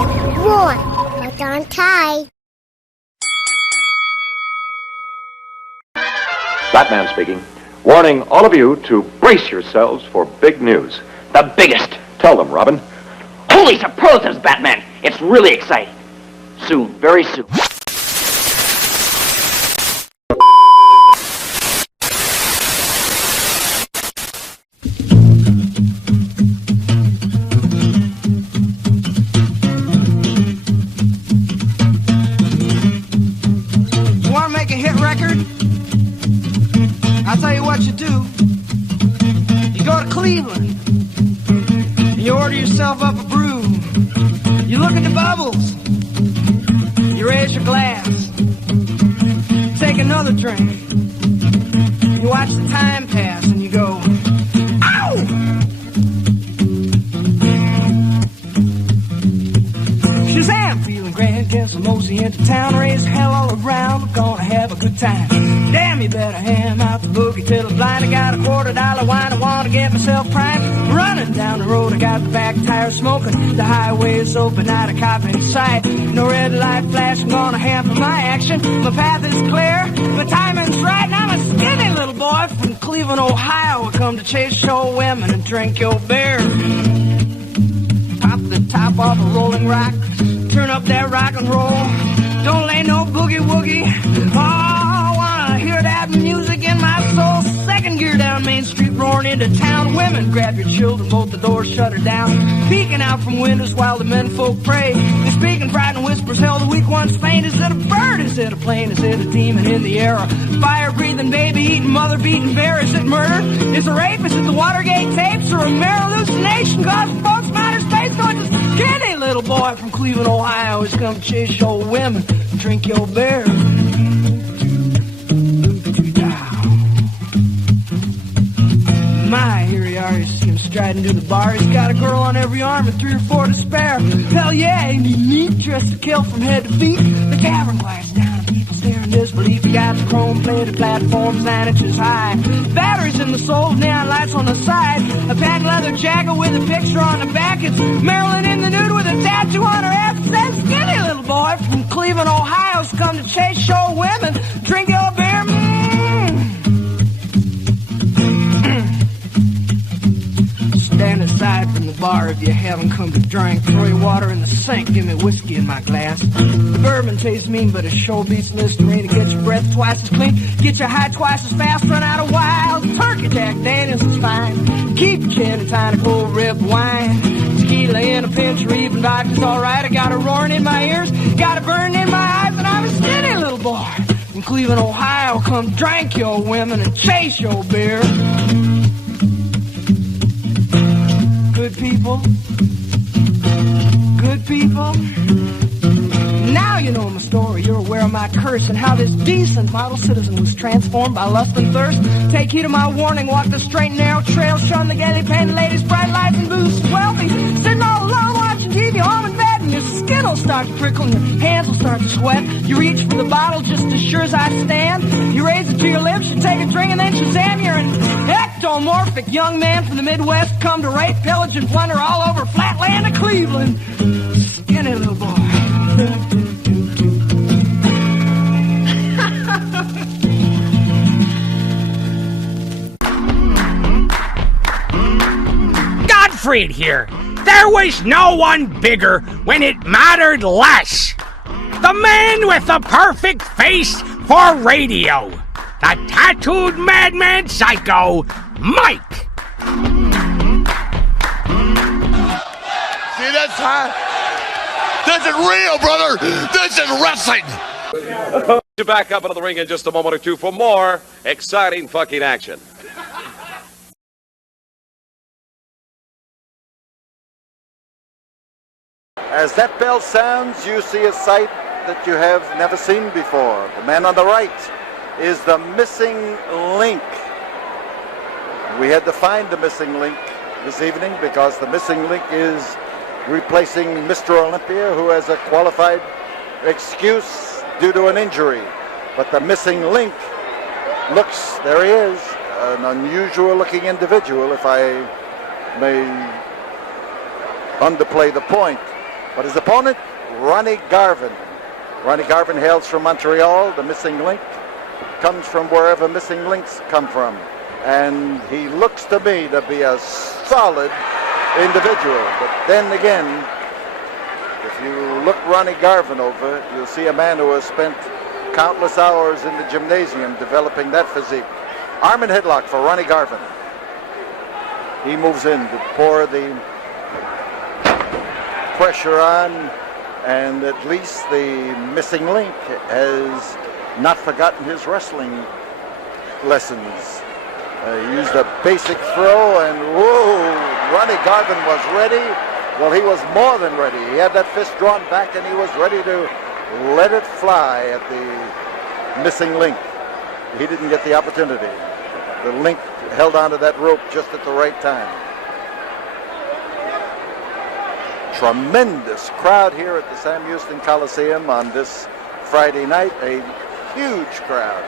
1. Hold on tight. Batman speaking. Warning all of you to brace yourselves for big news. The biggest. Tell them, Robin. Holy superlatives, Batman. It's really exciting. Soon, very soon. You want to make a hit record? I'll tell you what you do. You go to Cleveland. You order yourself up a brew. You look at the bubbles. You raise your glass. Take another drink. You watch the time pass and you go, ow! Shazam! Feeling grand, get some mosey into town. Raise hell all around. We're gonna have a good time. Damn, you better ham out the boogie till I'm blind. I got a $quarter wine, I wanna get myself primed. Running down the road, I got the back tire smoking. The highway is open, not a cop in sight. No red light flash, I'm gonna hamper my action. My path is clear, my timing's right. And I'm a skinny little boy from Cleveland, Ohio. I come to chase show women and drink your beer. Pop the top off a rolling rock, turn up that rock and roll. Don't lay no boogie woogie. Oh, wanna hear that music in my soul. Second gear down Main Street, roaring into town. Women, grab your children, both the doors shut her down. Peeking out from windows while the men folk pray. They're speaking frightened whispers, hell, the weak ones faint. Is it a bird? Is it a plane? Is it a demon in the air? A fire-breathing, baby-eating, mother-beating bear? Is it murder? Is it rape? Is it the Watergate tapes? Or a mere hallucination? Cause folks from outer space, so it's a skinny little boy from Cleveland, Ohio. He's come to chase your women and drink your beer. My, here he are, you see him striding to the bar. He's got a girl on every arm and 3 or 4 to spare. Hell yeah, ain't he neat, dressed to kill from head to feet. The tavern quiets down and people stare in disbelief. He got the chrome-plated platforms 9 inches high. Batteries in the soles, neon lights on the side. A patent leather jacket with a picture on the back. It's Marilyn in the nude with a tattoo on her ass. That skinny little boy from Cleveland, Ohio's come to chase show women, drink your beer. Stand aside from the bar if you haven't come to drink. Throw your water in the sink, give me whiskey in my glass. The bourbon tastes mean, but it sure beats Listerine. To get your breath twice as clean, get your high twice as fast, run out of wild. Turkey Jack Daniels is fine. Keep your chin and tie to cold rib wine. Tequila in a pinch or even vodka's alright. I got a roaring in my ears, got a burning in my eyes, and I'm a skinny little boy from Cleveland, Ohio. Come drink your women and chase your beer. Good people, good people. Now you know my story, you're aware of my curse and how this decent model citizen was transformed by lust and thirst. Take heed of my warning, walk the straight and narrow trail, shun the gaily painted ladies, bright lights and booze. Wealthy, sitting all alone watching TV, home in bed, and your skin will start to prickle and your hands will start to sweat. You reach for the bottle just as sure as I stand. You raise it to your lips, you take a drink, and then Shazam, you're an ectomorphic young man from the Midwest, come to rape, pillage, and plunder all over flatland of Cleveland. Skinny little boy. Godfried here. There was no one bigger when it mattered less. The man with the perfect face for radio. The tattooed madman psycho, Mike. See, that's high. This is real, brother. This is wrestling. To back up into the ring in just a moment or two for more exciting fucking action. As that bell sounds, you see a sight that you have never seen before. The man on the right is the missing link. We had to find the missing link this evening because the missing link is replacing Mr. Olympia, who has a qualified excuse due to an injury. But the missing link looks, there he is, an unusual looking individual, if I may underplay the point. But his opponent, Ronnie Garvin. Ronnie Garvin hails from Montreal. The missing link comes from wherever missing links come from. And he looks to me to be a solid individual. But then again, if you look Ronnie Garvin over, you'll see a man who has spent countless hours in the gymnasium developing that physique. Arm and headlock for Ronnie Garvin. He moves in to pour the pressure on, and at least the missing link has not forgotten his wrestling lessons. He used a basic throw, and whoa, Ronnie Garvin was ready. Well, he was more than ready. He had that fist drawn back, and he was ready to let it fly at the missing link. He didn't get the opportunity. The link held onto that rope just at the right time. Tremendous crowd here at the Sam Houston Coliseum on this Friday night. A huge crowd.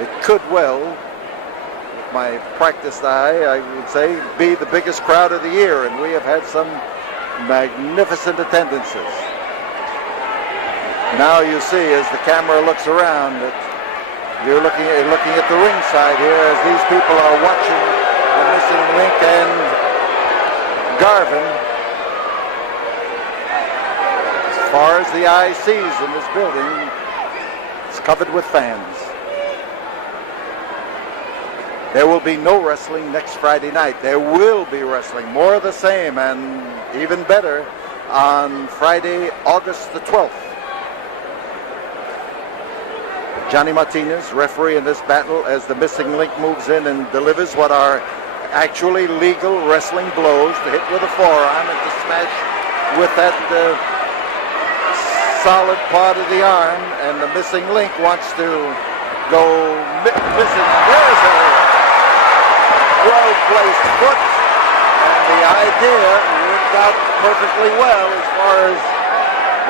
It could well, with my practiced eye, I would say, be the biggest crowd of the year, and we have had some magnificent attendances. Now you see, as the camera looks around, that you're looking at the ringside here as these people are watching the missing link and Garvin. As far as the eye sees in this building, it's covered with fans. There will be no wrestling next Friday night. There will be wrestling, more of the same, and even better, on Friday, August the 12th. Johnny Martinez, referee in this battle, as the missing link moves in and delivers what are actually legal wrestling blows, to hit with a forearm and to smash with that solid part of the arm, and the missing link wants to go missing. There's a well-placed foot, and the idea worked out perfectly well as far as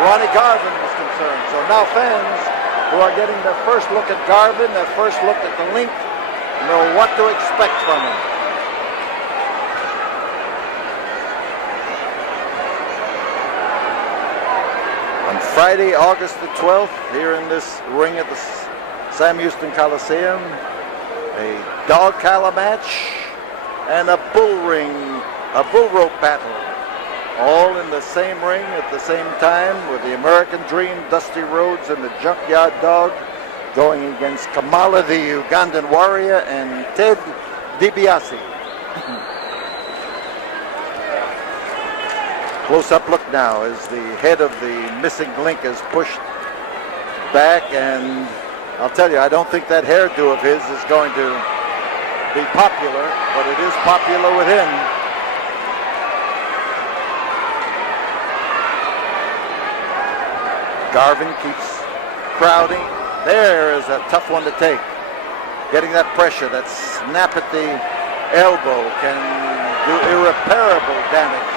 Ronnie Garvin is concerned. So now fans who are getting their first look at Garvin, their first look at the link, know what to expect from him. On Friday, August the 12th, here in this ring at the Sam Houston Coliseum, a dog collar match and a bull rope battle, all in the same ring at the same time, with the American Dream, Dusty Rhodes, and the Junkyard Dog going against Kamala, the Ugandan Warrior, and Ted DiBiase. Close-up look now as the head of the missing link is pushed back, and I'll tell you, I don't think that hairdo of his is going to be popular, but it is popular with him. Garvin keeps crowding. There is a tough one to take. Getting that pressure, that snap at the elbow can do irreparable damage.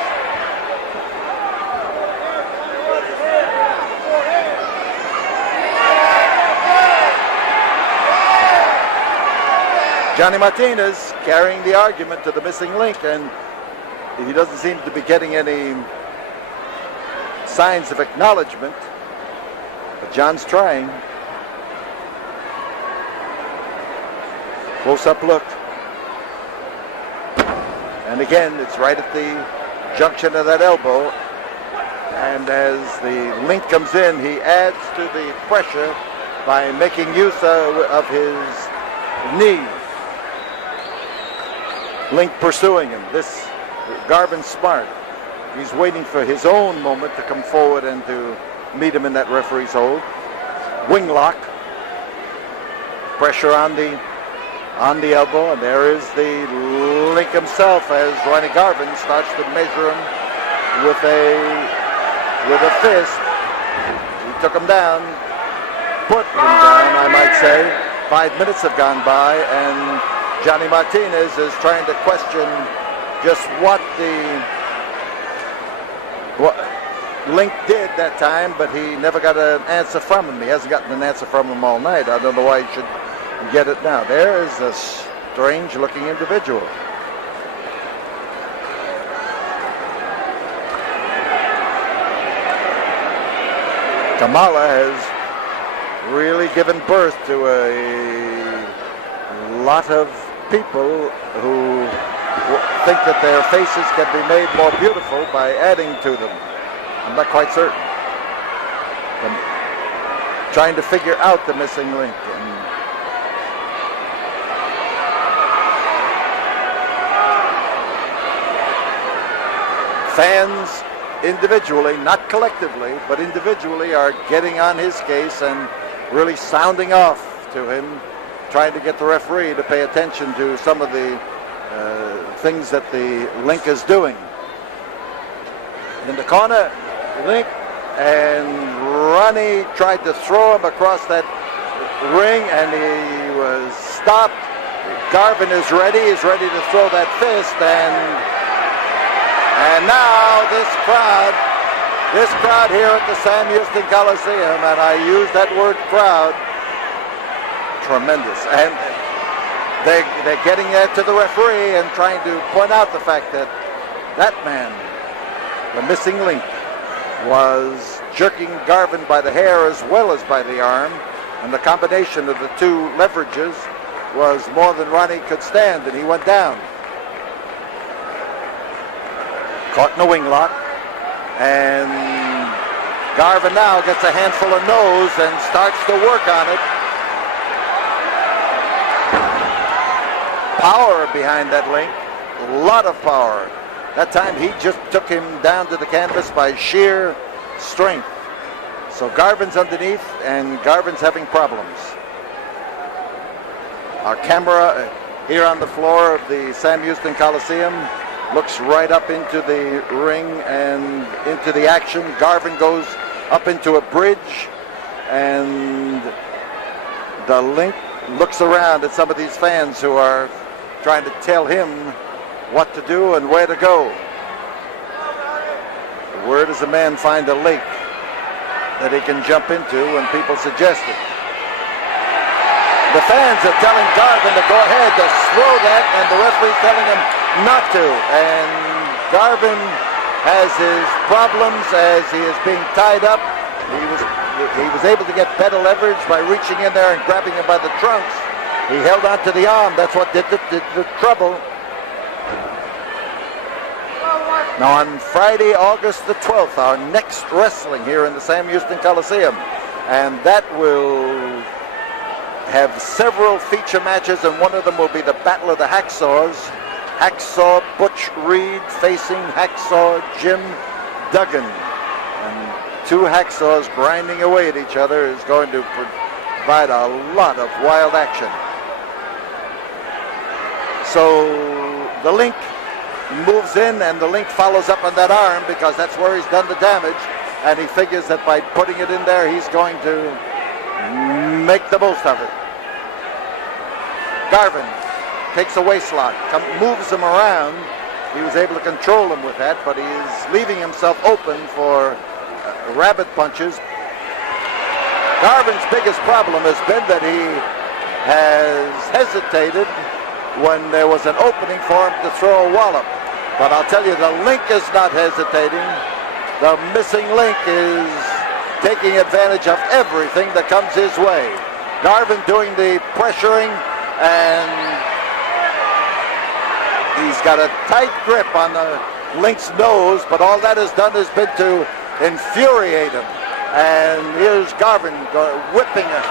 Johnny Martinez carrying the argument to the missing link, and he doesn't seem to be getting any signs of acknowledgement, but John's trying. Close-up look. And again, it's right at the junction of that elbow, and as the link comes in, he adds to the pressure by making use of his knee. Link pursuing him. This Garvin's smart. He's waiting for his own moment to come forward and to meet him in that referee's hold. Wing lock. Pressure on the elbow, and there is the Link himself as Ronnie Garvin starts to measure him with a fist. He took him down, put him down, I might say. 5 minutes have gone by, and Johnny Martinez is trying to question just what Link did that time, but he never got an answer from him. He hasn't gotten an answer from him all night. I don't know why he should get it now. There is a strange-looking individual. Kamala has really given birth to a lot of people who think that their faces can be made more beautiful by adding to them. I'm not quite certain. I'm trying to figure out the missing link. Fans individually, not collectively, but individually are getting on his case and really sounding off to him, trying to get the referee to pay attention to some of the things that the Link is doing. In the corner, Link and Ronnie tried to throw him across that ring, and he was stopped. Garvin is ready. He's ready to throw that fist, and now this crowd here at the Sam Houston Coliseum, and I use that word crowd, tremendous. And they're getting there to the referee and trying to point out the fact that that man, the missing link, was jerking Garvin by the hair as well as by the arm, and the combination of the two leverages was more than Ronnie could stand, and he went down. Caught in a wing lock, and Garvin now gets a handful of nose and starts to work on it. Power behind that link, a lot of power. That time he just took him down to the canvas by sheer strength. So Garvin's underneath, and Garvin's having problems. Our camera here on the floor of the Sam Houston Coliseum looks right up into the ring and into the action. Garvin goes up into a bridge, and the Link looks around at some of these fans who are trying to tell him what to do and where to go. Where does a man find a lake that he can jump into when people suggest it? The fans are telling Garvin to go ahead, to throw that, and the referee's telling him not to. And Garvin has his problems as he is being tied up. He was able to get better leverage by reaching in there and grabbing him by the trunks. He held on to the arm. That's what did the trouble. Now on Friday, August the 12th, our next wrestling here in the Sam Houston Coliseum. And that will have several feature matches, and one of them will be the Battle of the Hacksaws. Hacksaw Butch Reed facing Hacksaw Jim Duggan. And two hacksaws grinding away at each other is going to provide a lot of wild action. So the Link moves in, and the Link follows up on that arm because that's where he's done the damage, and he figures that by putting it in there, he's going to make the most of it. Garvin takes a waist lock, moves him around. He was able to control him with that, but he's leaving himself open for rabbit punches. Garvin's biggest problem has been that he has hesitated when there was an opening for him to throw a wallop. But I'll tell you, the Link is not hesitating. The missing Link is taking advantage of everything that comes his way. Garvin doing the pressuring, and he's got a tight grip on the Link's nose, but all that has done has been to infuriate him. And here's Garvin whipping it.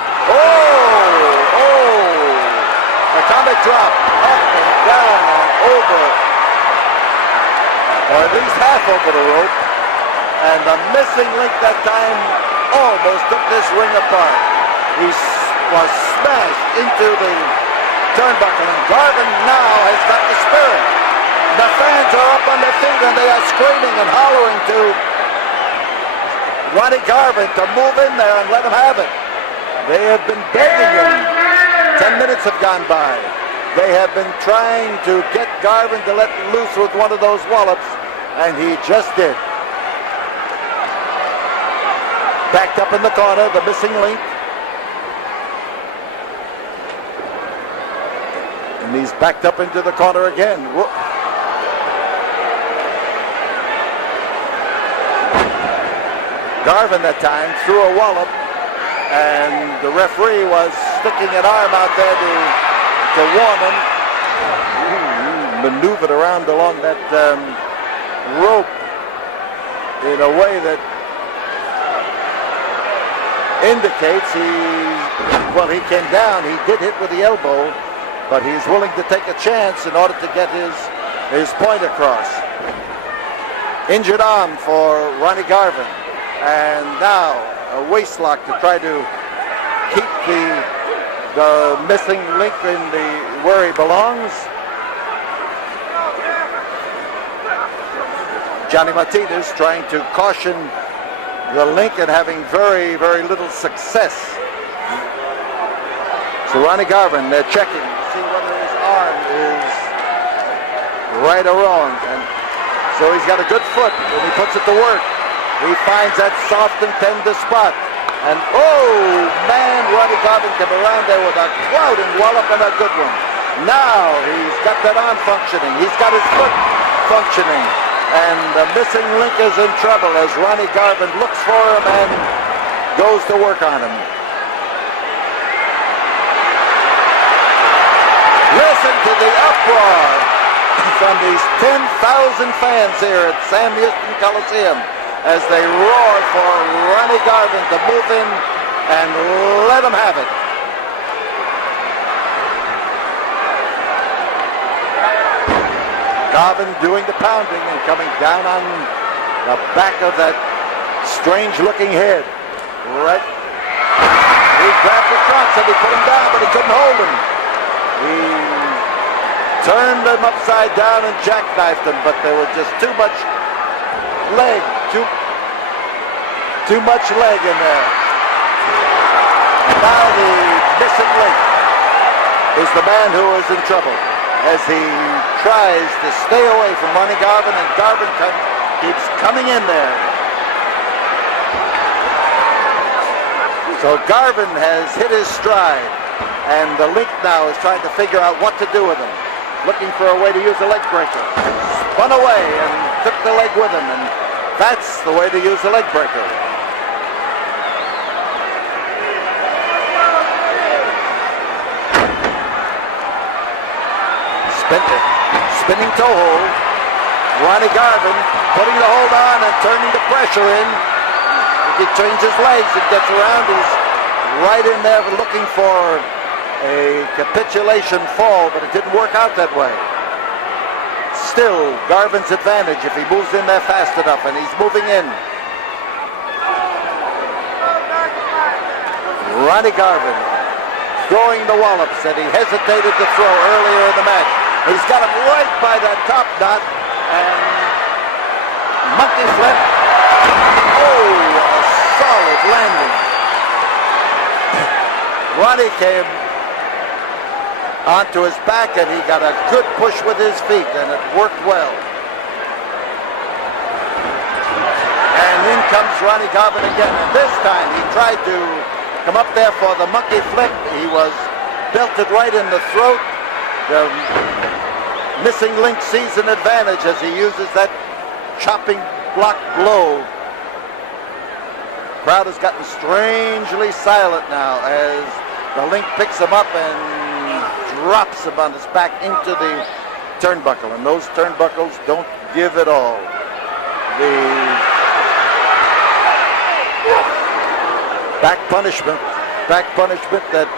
Atomic drop, up and down and over, or at least half over the rope. And the missing Link that time almost took this ring apart. He was smashed into the turnbuckle, and Garvin now has got the spirit. The fans are up on their feet, and they are screaming and hollering to Ronnie Garvin to move in there and let him have it. They have been begging him. 10 minutes have gone by. They have been trying to get Garvin to let loose with one of those wallops, and he just did. Backed up in the corner, the missing Link. And he's backed up into the corner again. Garvin that time threw a wallop, and the referee was sticking an arm out there to warn him. He maneuvered around along that rope in a way that indicates he came down. He did hit with the elbow, but he's willing to take a chance in order to get his point across. Injured arm for Ronnie Garvin, and now a waist lock to try to keep the missing link in where he belongs. Johnny Martinez trying to caution the link and having very, very little success. So Ronnie Garvin, they're checking to see whether his arm is right or wrong. And so he's got a good foot when he puts it to work. He finds that soft and tender spot. And oh man, Ronnie Garvin came around there with a clouding wallop and a good one. Now he's got that arm functioning. He's got his foot functioning. And the missing link is in trouble as Ronnie Garvin looks for him and goes to work on him. Listen to the uproar from these 10,000 fans here at Sam Houston Coliseum as they roar for Ronnie Garvin to move in and let him have it. Garvin doing the pounding and coming down on the back of that strange-looking head. Right. He grabbed the trunks and he put him down, but he couldn't hold him. He turned him upside down and jackknifed him, but there was just too much leg, too much leg in there. And now the missing link is the man who is in trouble as he tries to stay away from Ronnie Garvin, and Garvin keeps coming in there. So Garvin has hit his stride, and the link now is trying to figure out what to do with him. Looking for a way to use a leg breaker. Spun away and took the leg with him, and that's the way to use a leg breaker. Spinning toe hold. Ronnie Garvin putting the hold on and turning the pressure in. He changes legs and gets around. He's right in there looking for a capitulation fall, but it didn't work out that way. Still, Garvin's advantage if he moves in there fast enough, and he's moving in. Ronnie Garvin throwing the wallops that he hesitated to throw earlier in the match. He's got him right by that top knot, and monkey flip. Oh, a solid landing. Ronnie came onto his back, and he got a good push with his feet, and it worked well. And in comes Ronnie Garvin again, and this time he tried to come up there for the monkey flip. He was belted right in the throat. The missing link sees an advantage as he uses that chopping block blow. Crowd has gotten strangely silent now as the link picks him up and drops him on his back into the turnbuckle, and those turnbuckles don't give at all. The back punishment that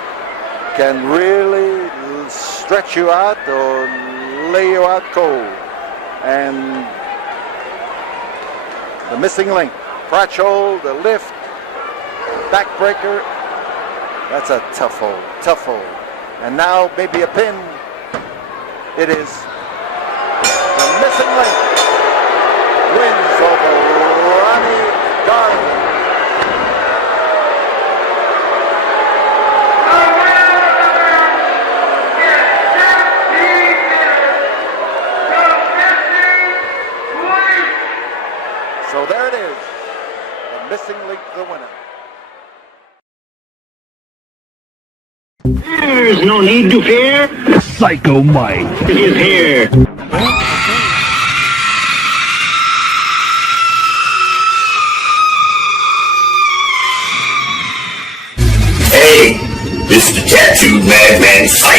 can really stretch you out or lay you out cold. And the missing link, crotch hold, the lift, backbreaker. That's a tough hold. And now maybe a pin. It is. The missing link wins over Ronnie Garvin. So there it is. The missing link, the winner. There's no need to fear. Psycho Mike is here.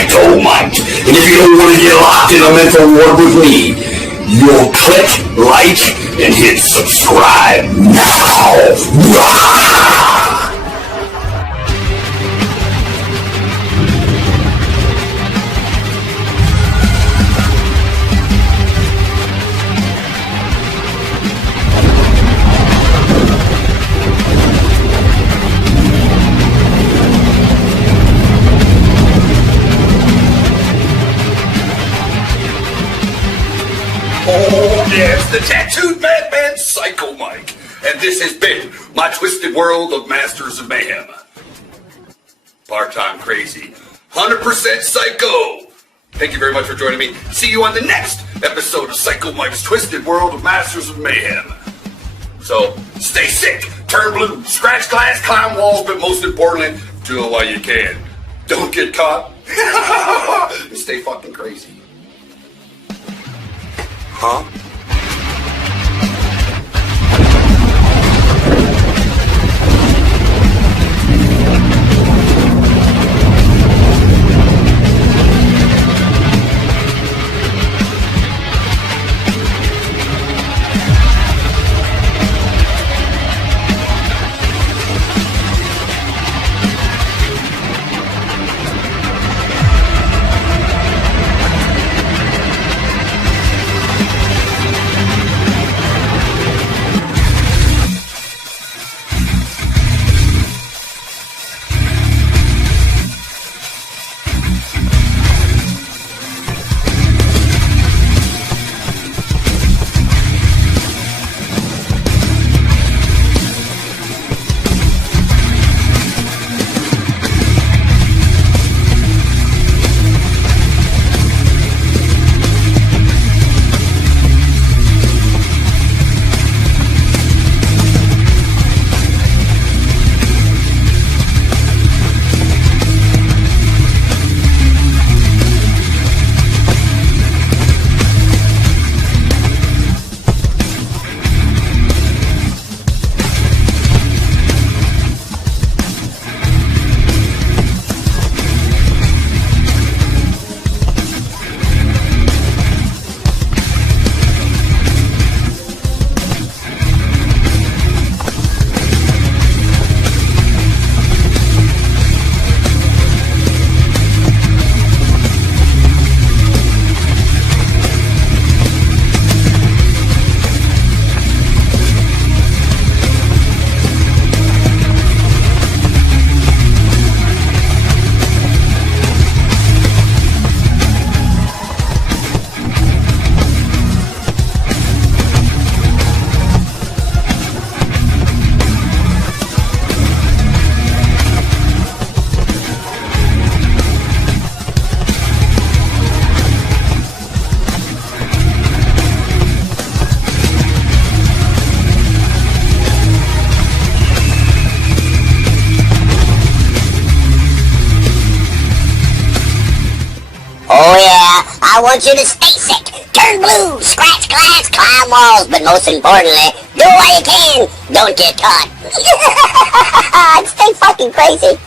Psycho Mike. And if you don't want to get locked in a mental ward with me, you'll click like and hit subscribe now. Oh, yes, the tattooed madman Psycho Mike. And this has been my twisted world of Masters of Mayhem. Part-time crazy. 100% psycho. Thank you very much for joining me. See you on the next episode of Psycho Mike's Twisted World of Masters of Mayhem. So, stay sick, turn blue, scratch glass, climb walls, but most importantly, do it while you can. Don't get caught. And stay fucking crazy. Huh? I want you to stay sick, turn blue, scratch glass, climb walls, but most importantly, do what you can, don't get caught. Stay fucking crazy.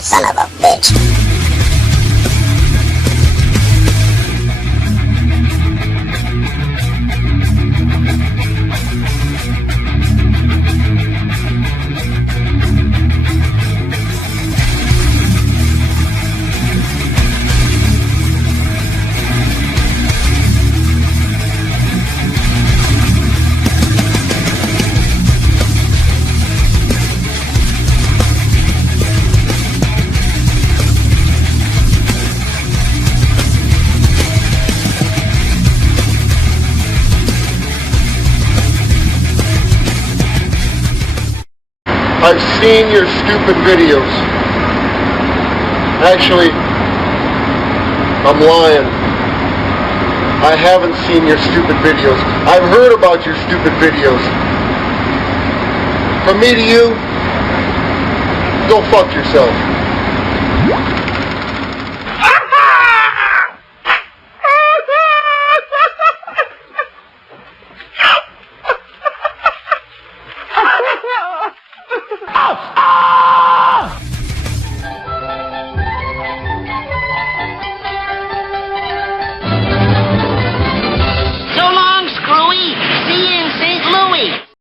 Son of a bitch. I've seen your stupid videos. Actually, I'm lying. I haven't seen your stupid videos. I've heard about your stupid videos. From me to you, go fuck yourself. Bye.